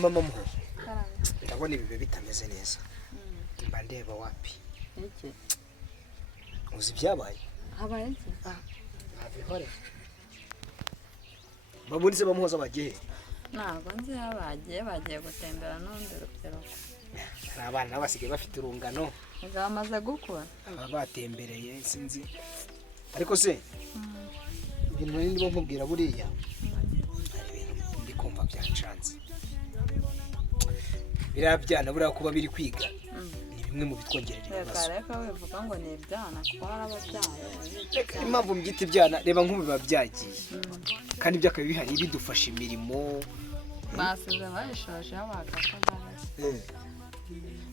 mama mu ndabona ibi bitameze neza mba ndeba wapi iki uzi byabaye habaye iki abihore baburi se bamuhoza bagiye ntabwo nzi bagiye gutembera n'undi rubyiruko hari abana basigaye bafite urungano bamaze gukura batembereye sinzi ariko se ibintu nari ndimo nkubwira buriya hari ibintu ndi kumva byancanze birabyana buriya kuba biri kwiga ni bimwe mu bitwongerera ibibazo reka wivuga ngo ni ibyana kuko hari ababyaye impamvu mbyita ibyana reba nk'ubu biba byagiye kandi ibyo akaba bihari bidufasha imirimo basize bayishojeho bagakoze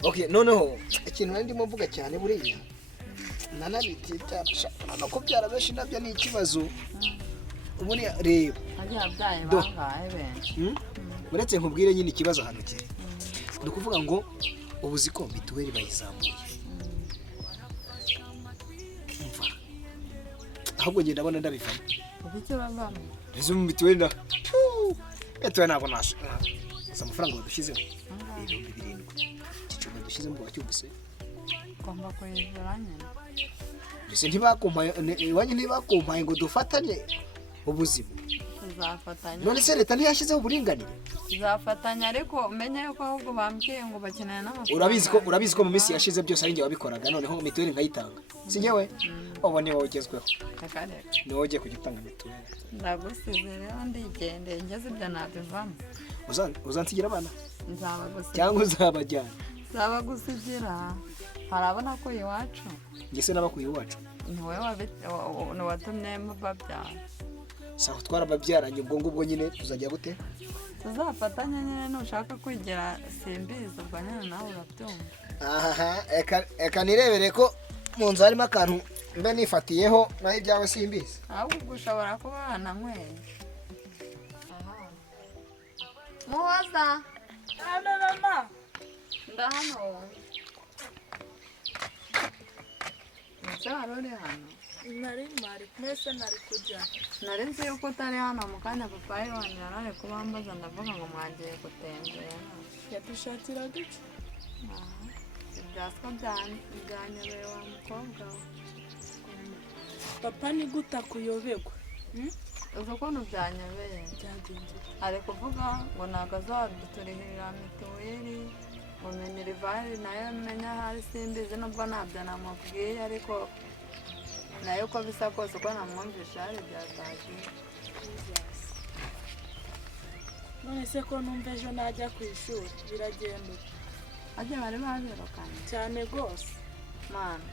okay noneho ikintu nari ndimo mvuga cyane buriya nanabitita ko byara benshi nabyo ni ikibazo ubone reba agiye abyaye bangahe benshi uretse nkubwire nyine ikibazo hano kiri ni ukuvuga ngo ubuzi ko mituweli bayizamuye umva ahubwo ngenda ndabona ndabivamo ubike bavamo izo mu mituweli na mituweli ntabwo nasha gusa amafaranga badushyizemo 7,000 igicumbi dushyizemo ngo bacyumvise ugomba kuyizura nyine mbese iwanyu ntibakumpaye ngo dufatanye ubuzima tuzafatanya none se leta ntiyashyizeho uburinganire tuzafatanya ariko umenye yuko ahubwo bambwiye ngo bakeneye n'amafaranga urabizi ko mu minsi yashize byose ari njye wabikoraga noneho mituweli nkayitanga si njyewe ubu ni wowe ugezweho ni wowe ugiye kujya utanga mituweli ndagusize rero ndigendeye ngeze ibyo nabivamo uzansigira abana nzabagusigira cyangwa uzabajyana nzabagusigira harabona ko iwacu njye se n'abakuye iwacu ni wowe watumye babyara saho twarababyaranye ubwo ngubwo nyine tuzajya gute tuzafatanya nyine nushaka kwigira simbizi ubwo nyine nawe urabyumva aha eka nirebere ko mu nzu harimo akantu mbe nifatiyeho naho ibyawe simbizi ahubwo ushobora kuba wananyweye muhoza mama ndahano ese wari uri hano nari mwese nari kujya nari nzi yuko utari hano mu kanya papa yongera arare kubambaza ndavuga ngo mwagiye gutembera yadushakiraga iki ibyaswa byanyobeye wa mukobwa we papa ni gute akuyoberwa uzi ukuntu byanyobeye byagenze ari kuvuga ngo ntabwo azaduturihirira mituweli ngo minerivari nayo menya hari simbizi nubwo ntabyo namubwiye ariko nayo uko bisa kose uko namwumvisha hari byazagiye none se ko numva ejo najya ku ishuri biragenda ajye bari babirukanye cyane rwose mana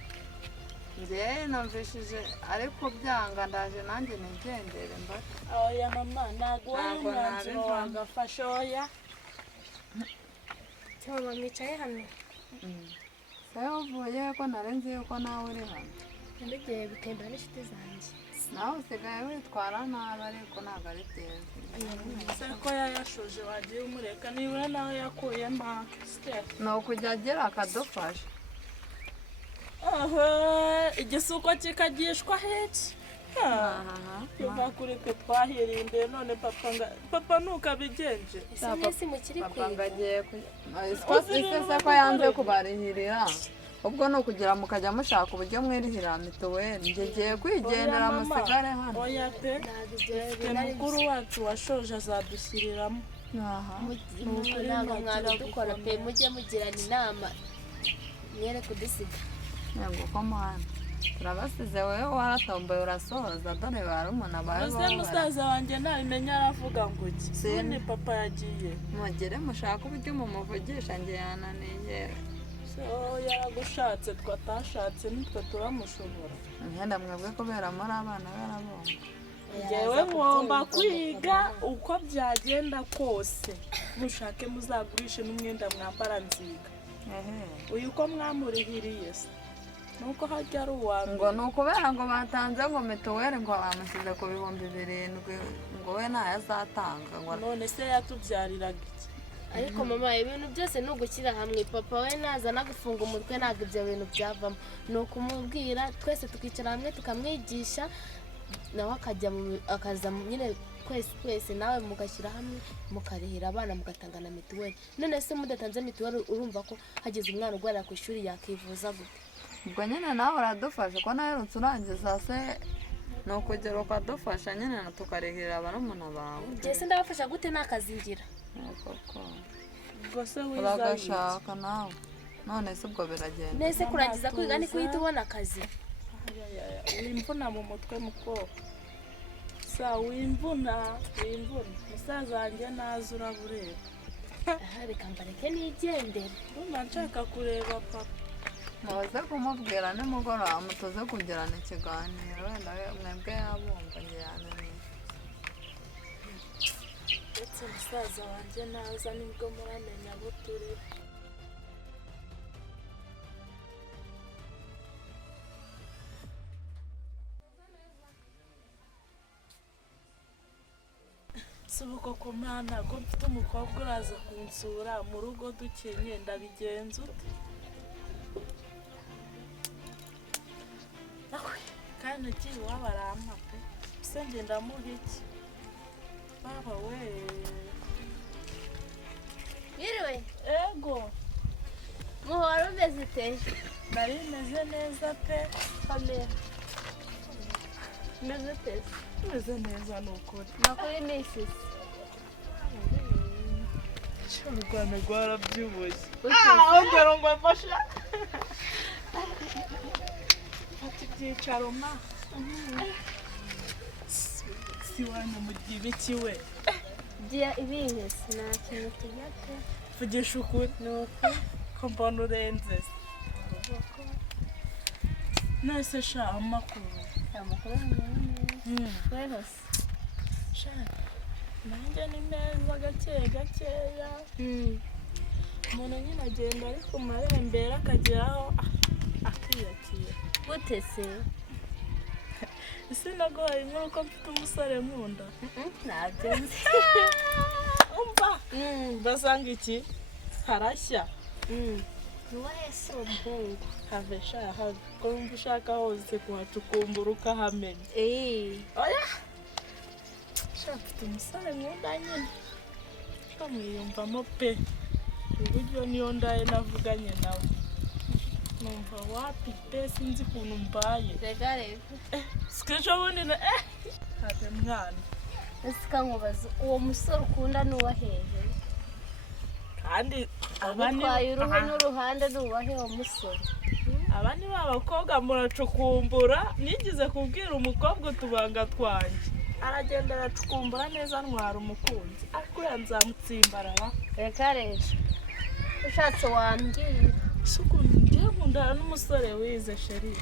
njyewe numvishije ariko byanga ndaje nanjye nigendere mbaka oya mama ntabwo wari umwanzuro wagafashe oya cyangwa mwicaye hano sayo uvuye ko narenze yuko nawe uri hano ndugiye gutembera n'inshuti zanjye nawe usigaye witwara nabi ariko ntabwo ari byiza se ko yayashoje wagiye umureka nibura nawe yakuyemo step ni ukujya agira akadufasha igisuko kikagishwa heki yuva kuri twe twahirindiye none papa ntukabigenje ese mwese mukiri papa ngagiye ise ko yanze kubarihirira ubwo ni ukugira mukajya mushaka uburyo mwirihira mituweli ngiye kwigendera musigare hano oya pe mukuru wacu washoje azadushyiriramo ntabwo mwabidukora pe mujye mugirana inama mwere kudusiga yego ko mwana turabasize wowe waratomboye urasohoza dore bari umuntu abaye uze musaza wanjye ntabimenya aravuga ngo iki ni papa yagiye mugire mushaka uburyo mumuvugisha njye yananiye yaragushatse twatashatse nitwe turamushobora imyenda mwebwe kubera muri abana barabonye njyewe ngomba kwiga uko byagenda kose mushake muzagurishe n'umwenda mwambara nziga uyu ko mwamurihiriye se nuko hajya ari uwa ngo ni ukubera ngo batanze ngo mituweli ngo bamushyize ku 7,000 ngo we ntayo azatanga ngo none se yatubyariraga iki ariko mama ibintu byose ni ugushyira hamwe papa we nazana gufunga umutwe ntabwo ibyo bintu byavamo ni ukumubwira twese tukicara hamwe tukamwigisha nawe akaza nyine twese nawe mugashyira hamwe mukarihira abana mugatanga na mituweli. None se mudatanze mituweli urumva ko hageze umwana urwarira ku ishuri yakivuza gute? ubwo nyine nawe uradufasha ko naherutse urangiza se ni ukugera ukadufasha nyine tukarihirira barumuna bawe. Jye ndabafasha gute n'akazi ngira? ubwo se uragashaka nawe none se ubwo biragenda. Nese kurangiza kwiga ni kuhita ubona akazi? wimvuna mu mutwe mukobwa sa wimvuna musaza wanjye naza urabureba. Reka mbareke nigendere. Urumva nshaka kureba papa. mubaze kumubwira nimugoroba mutuze kugirana ikiganiro wenda mwebwe yabumva njye yananiwe. ndetse musaza wanjye naza nibwo muramenya abo turi. subuko ku mwana ko mfite umukobwa uraza kunsura mu rugo dukenye ndabigenza ute? kandi nagiye iwabo arampa pe se njye ndamuha iki baba we. Yiriwe ego muhora umeze ute? nari meze neza pe. Kamera meze ute? meze neza ni ukuri. Makuru iminsi u Rwanda rwarabyibushye. Ute? ongera ngo mfasha fata ibyicaro ma si wanyu mu gihe ibiki we. Jya ibihe nta kintu tujya pe. vugisha ukuri Nuko ko mbona urenze se. nese sha amakuru. amakuru weho se? sha nanjye ni meza gakeya. umuntu nyine agenda ari ku marembera akageraho akiyakira. Gute se? ese naguhaye inkuru ko mfite umusore nkunda. Ntabyo nzi. umva basanga iki harashya. Nuwahe se uwo muhungu? have sha have ko wumva ushaka hose kuhacukumbura ukahamenya. oya sha mfite umusore nkunda nyine kamwiyumvamo pe. uburyo niyo ndaye navuganye nawe numva wapi pe sinzi ukuntu mbaye. Reka reka sikesho bundi na habe mwana. ese kankubaza uwo musore ukunda nuwahehe? kandi Agutwaye uruhu n'uruhande nuwahe uwo musore? abandi b'abakobwa muracukumbura. nigize kubwira umukobwa utubanga twanjye aragenda aracukumbura neza ntwara umukunzi ariko nzamutsimbarara. Reka reka ushatse wambwira. ukuntu ngiye nkundana n'umusore wize sheri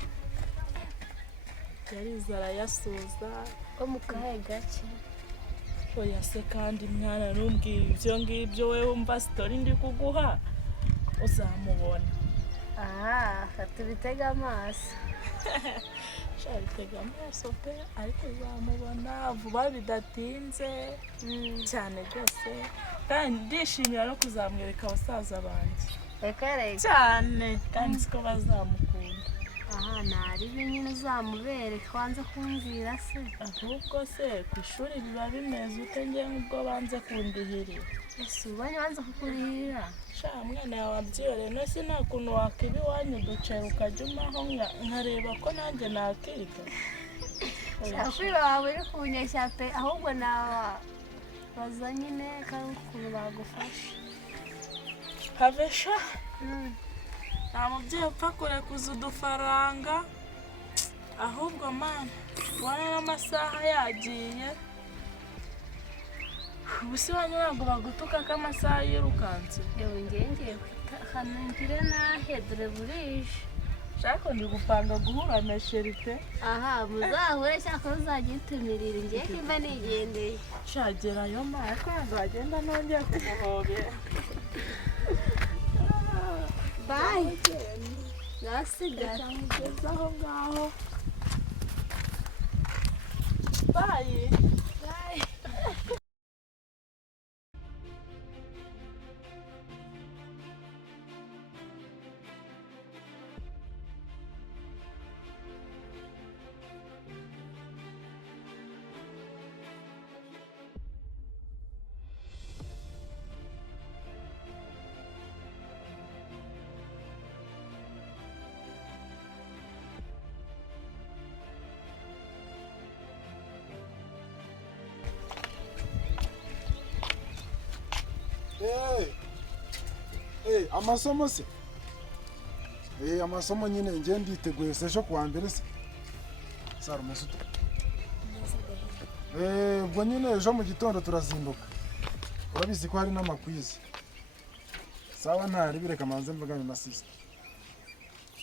yarize arayasoza. ko mu kahe gake? oya se kandi mwana ntumbwire ibyo ngibyo we wumva sitori ndi kuguha uzamubona. tubitega amaso. bitega amaso pe ariko uzamubona vuba bidatinze cyane rwose kandi ndishimira no kuzamwereka abasaza banjye. Reka reka cyane kandi siko bazamukunda. ntari nyine uzamubereka wanze kumbwira se. ahubwo se ku ishuri biba bimeze ute ngiye nk'ubwo banze kundihirira. ese ubonye wanze kukurihira? sha mwana yawe abyiyore no si nta kuntu wakiba iwanyu uduceri ukajya umaho nkareba ko nanjye nakiga. kwiba wawe uri kunyeshya pe ahubwo nabaza nyine kandi ukuntu bagufasha. have sha nta mubyeyi upfa kurekuza udufaranga ahubwo mana ubona n'amasaha yagiye. ubu si wanyu ntabwo bagutuka ko amasaha yirukanse. yewe ngiye kanangire nahe dore burije. shaka ndi gupanga guhura na sheri pe. muzahure cyangwa uzajya utumirira ngiye kimba nigendeye. shagerayo mara ko nzagenda nongeye kumuhobera. bayi nasigara cyamugeza aho ngaho. bayi amasomo se amasomo nyine njye nditeguye se ejo kuwa mbere se sara umusuto ubwo nyine ejo mu gitondo turazinduka urabizi ko hari n'amakwizi sawa ntari bireka manze mvugane na sisi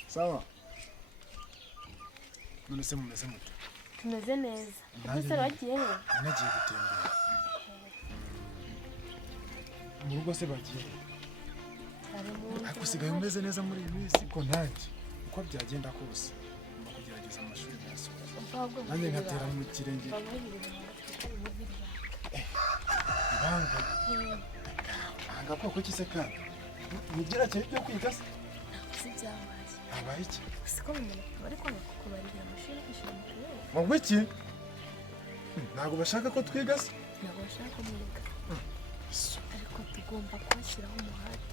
sawa none se mumeze mute tumeze neza ese bagiye he nagiye gutembera mu rugo se bagiye ariko usigaye umeze neza muri iyi minsi ko nanjye uko byagenda kose ngomba kugerageza amashuri yasoza nanjye nkatera mu kirenge ibanga koko ki se kandi nigerageje ibyo kwiga se si byabaye habaye iki siko umuntu bari kwanga kukubarira amashuri kwishyura mituweli ngo iki ntabwo bashaka ko twiga se ntabwo bashaka ko mwiga ariko tugomba kubashyiraho umuhate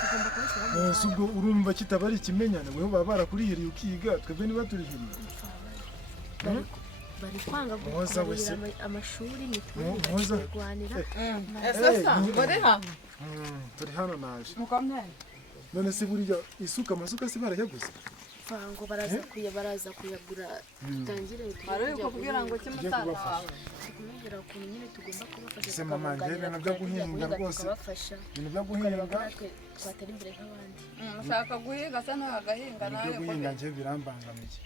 tugomba kubashyiraho umuhate ubwo urumva kitaba ari ikimenyane weho baba barakurihiriye ukiga twebwe niba turihiriye bari kwanga kukubarira amashuri mituweli kurwanira muri hamwe turi hano naje mukomeye none se buriya amasuka se barayaguze ngo baraza kuyagura dutangire kubwira ngo kimutaha kumubwira ukuntu nyine tugomba kubafasha se mama njye ibintu byo guhinga rwose ibintu byo guhinga twatera imbere nk'abandi ushaka guhiga se nawe agahinga ibintu byo guhinga njye birambangamiye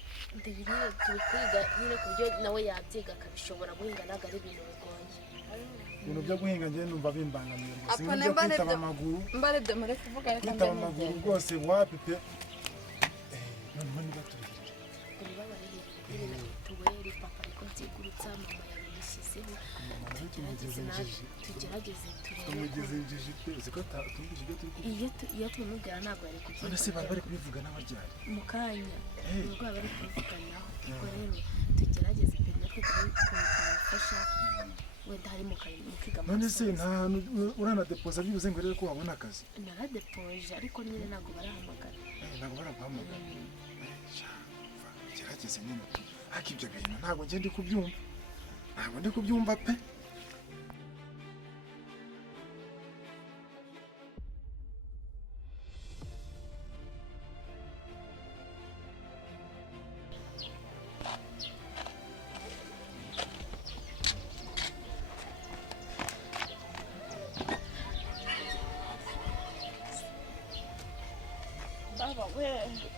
turi kwiga nyine ku buryo nawe yabyiga akabishobora guhinga ntabwo ari ibintu bigoye ibintu byo guhinga njye numva bimbangamiye rwose ibintu byo kwitaba amaguru mbarebye muri kuvuga reka kwitaba amaguru rwose wapi pe noneho niba turihirije kuri babarihirije mituweli papa ariko nzigurutsa mama yabishyizeho tugerageze tumugeze injiji pe uzi ko tumvise ibyo turi kuvuga iyo tubimubwira ntabwo ari kubyumva none se bari kubivuga n'abajyanye mu kanya nubwo bari kubivuganaho ubwo rero tugerageze pe natwe tubafasha wenda hari mu kiga none se nta hantu uranadepoza byibuze ngo rero ko wabona akazi naradepoje ariko nyine ntabwo barahamagara ntabwo baraguhamagara gerageze nyine ariko ibyo bintu ntabwo njye ndi kubyumva pe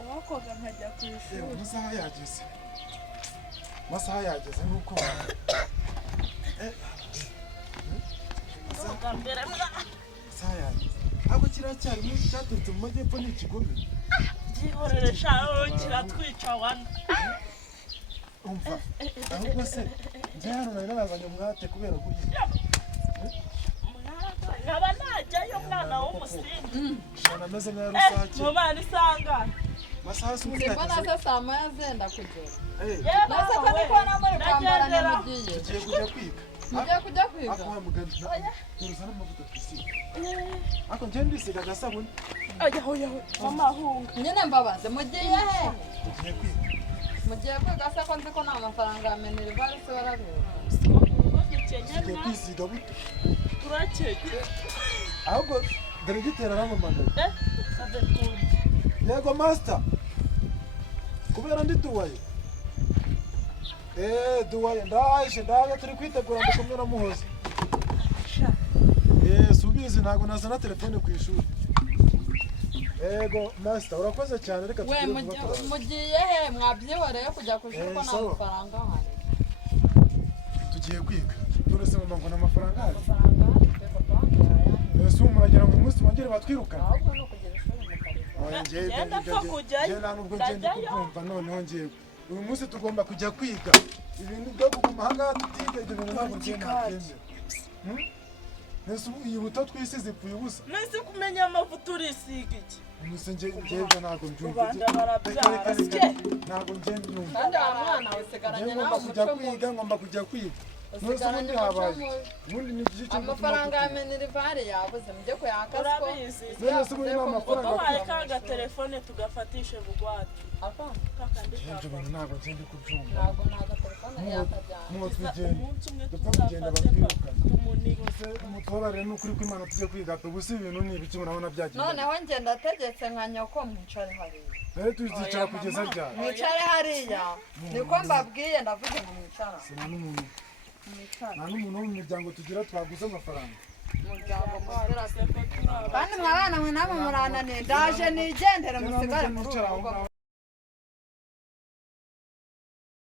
uwakoga nkajya ku ishuri amasaha yageze nuko amasaha yageze ntabwo kiracyari munsi cyaturutse mu majyepfo ni ikigome byihorere shaho kiratwica wana umva ahubwo se njye hano nari narazanye umwate kubera guhinga nkaba najyayo mwana w'umusinzi shana ameze nka rusake mu bana isangane masaha si Simba nasa saa moya zenda kugera. yewe Nasa kandi ko namuri kwambara n'umugiye. tugiye kujya kwiga Mugiye kujya kwiga. ako mugani turuza n'amavuta twisiga ako njye ndisiga agasabuni oya amahunga Nyine mbabaze mugiye he? tugiye kwiga Mugiye kwiga se ko nzi ko nta mafaranga ya minerivare se barabira. tugiye kwisiga buto turakeke ahubwo dore gitera aramamagaye adekunde yego master kubera ndi duwaye duwaye ndaje turi kwitegura ngo kumwe na muhoza subizi ntago nazana telefone ku ishuri yego master urakoze cyane reka We mugiye he mwabyihoreye kujya ku ishuri ko nta mafaranga ahari. tugiye kwiga dore se mama ngo nta mafaranga ahari Amafaranga ahari pe papa wanjye ese ubu muragira ngo umunsi wongere batwirukane ahubwo ni ukugera ishuri mukariza. Genda pfa kujyayo, nta nubwo ngenda kukumva noneho ngewe uyu munsi tugomba kujya kwiga ibintu byo kuguma ahangaha tutiga ibyo bintu ntabwo ngenda nabyemera ese ubu iyi buto twisize ipfuye ubusa nese kumenya amavuta urisiga iki umunsi ngenda ntabwo mbyumva rubanda barabyara sike ntabwo ngenda nyumva Kandi wa mwana usigaranye nawe ngomba kujya umuco mubi. kwiga ngomba kujya kwiga ubundi habaye ubundi ni igihe amafaranga ya minerivare yabuze mujye kuyaka urabizi none se ubundi nta mafaranga uduhaye ka gatelefone tugafatishe bugwate kakandi ibyo bintu ntabwo ngende kubyumva ntabwo telefone yakajyana mwo twigenda umunsi umwe dupfa kugenda batwirukana tumuniga mutubabarire n'ukuri kw'Imana tujye kwiga ubu si ibintu ni ibiki murabona byagiye noneho njye ndategetse nka nyoko mwicare hariya rero tuzicara kugeza ryari mwicare hariya niko mbabwiye ndavuga ngo mwicara nta n'umuntu wo mu miryango tugira twaguze amafaranga umuryango kandi mwabana mwe namwe murananiye ndaje nigendere musigare muri ubu rugo